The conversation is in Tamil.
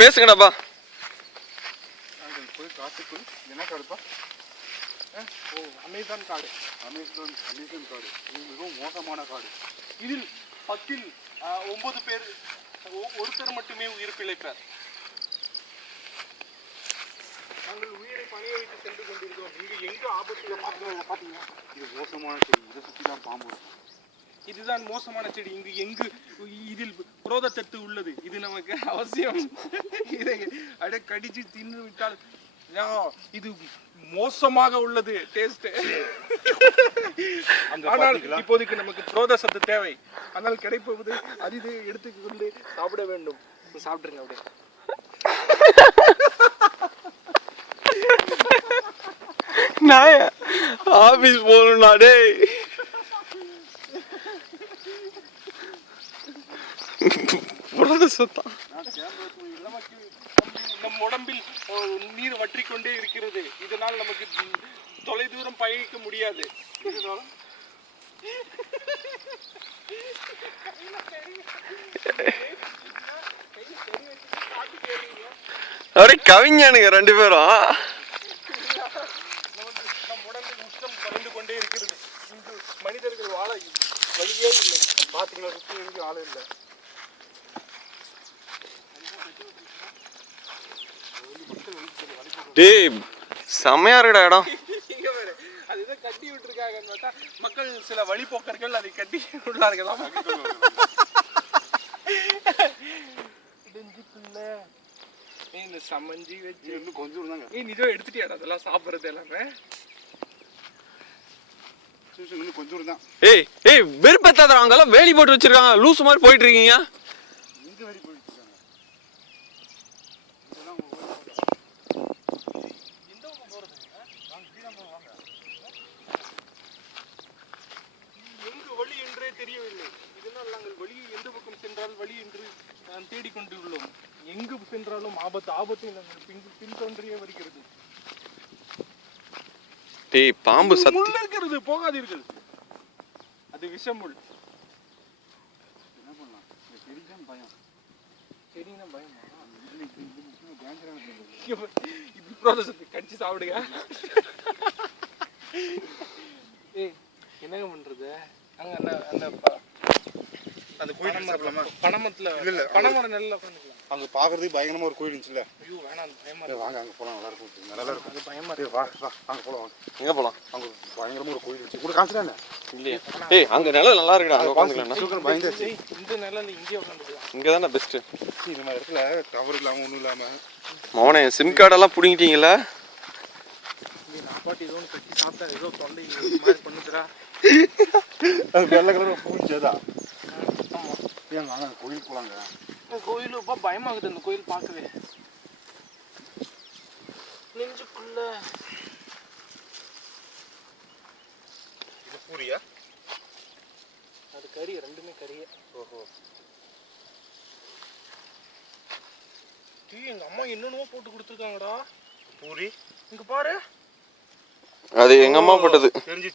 பேசுங்கடாப்பா. போய் காட்டுக்குள் என்ன காடுப்பா? அமேசான் காடு. அமேசான் காடு. இது மிகவும் மோசமான காடு. இதில் 10ல் 9 பேர் ஒருத்தர் மட்டுமே உயிர் பிழைப்பார். நாங்கள் உயிரை பணிய வைத்து சென்று கொண்டிருக்கிறோம். இங்கு எங்கு ஆபத்து பார்த்தீங்கன்னா இது மோசமான செடி. இதை சுற்றி தான் பாம்பு இருக்கும். இதுதான் மோசமான செடி. இங்கு எங்கு இதில் புரோதச்சத்து உள்ளது. இது நமக்கு அவசியம். இதை அட கடிச்சு தின்னு விட்டால் இது மோசமாக உள்ளது டேஸ்ட். ஆனால் இப்போதைக்கு நமக்கு புரோத சத்து தேவை. ஆனால் கிடைப்பது அரிது. எடுத்துக்கொண்டு சாப்பிட வேண்டும். சாப்பிட்டுருங்க அப்படியே. நான் ஆபீஸ் போகணும்னா டேய். புரோத சத்தா நம் உடம்பில் நீர் வற்றி கொண்டே இருக்கிறது. இதனால் நமக்கு தொலை தூரம் பயணிக்க முடியாது. அப்படியே கவிஞனுங்க 2 பேரும். நம் உடம்பில் உஷ்ணம் குறைந்து கொண்டே இருக்கிறது. இங்கு மனிதர்கள் வாழ வழியே இல்லை. பார்த்தீங்களா, சுற்றி எங்கேயும் ஆளே இல்லை. டேய் செமையா இருக்குடா இடம். அதுதான் கட்டி விட்டுருக்காங்கன்னு பார்த்தா மக்கள் சில வழிபோக்கர்கள் அதை கட்டி உள்ளார்களாம். இந்த சமஞ்சி வச்சு இன்னும் கொஞ்சம் தாங்க. நிஜம் எடுத்துட்டியாடா அதெல்லாம் சாப்பிட்றது எல்லாமே? இன்னும் கொஞ்சம் தான். ஏய் வெறுப்பேத்தாத. அங்கெல்லாம் வேலி போட்டு வச்சிருக்காங்க. லூசு மாதிரி போயிட்டு இருக்கீங்க. எங்க வேலி போயிட்டு இருக்காங்க? எங்கு வழி என்றே தெரியவில்லை. இதனால் நாங்கள் வழியை எந்த பக்கம் சென்றால் வழி என்று நான் தேடிக்கொண்டு உள்ளோம். எங்கு சென்றாலும் ஆபத்தை நாங்கள் பின்தொன்றியே வருகிறது. டேய் பாம்பு சத்து இருக்கிறது. போகாதீர்கள். அது விஷமுள். என்ன பண்ணலாம்? செடிதான் பயம். செடினா பயமா? இது ப்ராசஸ் கடிச்சு சாப்பிடுங்க. ஏய் என்னங்க பண்றது? அங்க அந்த அந்த கோயில் சாப்பிடலாமா? பனமரத்துல இல்ல பனமரம் நல்லா உட்காந்துக்கலாம். அங்க பாக்குறதுக்கு பயங்கரமா ஒரு கோயில் இருந்துச்சுல்ல. ஐயோ வேணாம், பயமா இருக்கு. வாங்க அங்க போலாம். நல்லா இருக்கும். நல்லா இருக்கும். அது பயமா இருக்கு. வா அங்க போலாம். எங்க போலாம்? அங்க பயங்கரமா ஒரு கோயில் இருந்துச்சு. கூட காமிச்சறானே? இல்லையே. ஏய் அங்க நிழல் நல்லா இருக்குடா. அங்க உட்கார்ந்துக்கலாம். சுகன் பயந்துச்சு. இந்த நிழல்ல இங்கே உட்கார்ந்துக்கலாம். இங்க தான பெஸ்ட். இந்த மாதிரி இடத்துல டவர் இல்லாம ஒண்ணும் இல்லாம மவனே சிம் கார்டு எல்லாம் புடிங்கிட்டீங்களா? நான் பாட்டி ஏதோ கட்டி சாப்பிட்டா ஏதோ தொண்டை மாதிரி பண்ணுதுடா. அது வெள்ளை கலர் பூஞ்சேதா? ஆமா. ஏன் வாங்க கோயில் போலாங்க. கோயில் இப்ப பயமாகுது. அந்த கோயில் பார்க்கவே நெஞ்சுக்குள்ள. இது பூரியா? அது கறி. ரெண்டுமே கறியே. ஓஹோ. எங்க அம்மா என்னென்னமோ போட்டு கொடுத்துருக்காங்கடா. பூரி இங்க பாரு. அது எங்க அம்மா போட்டது. தெரிஞ்சு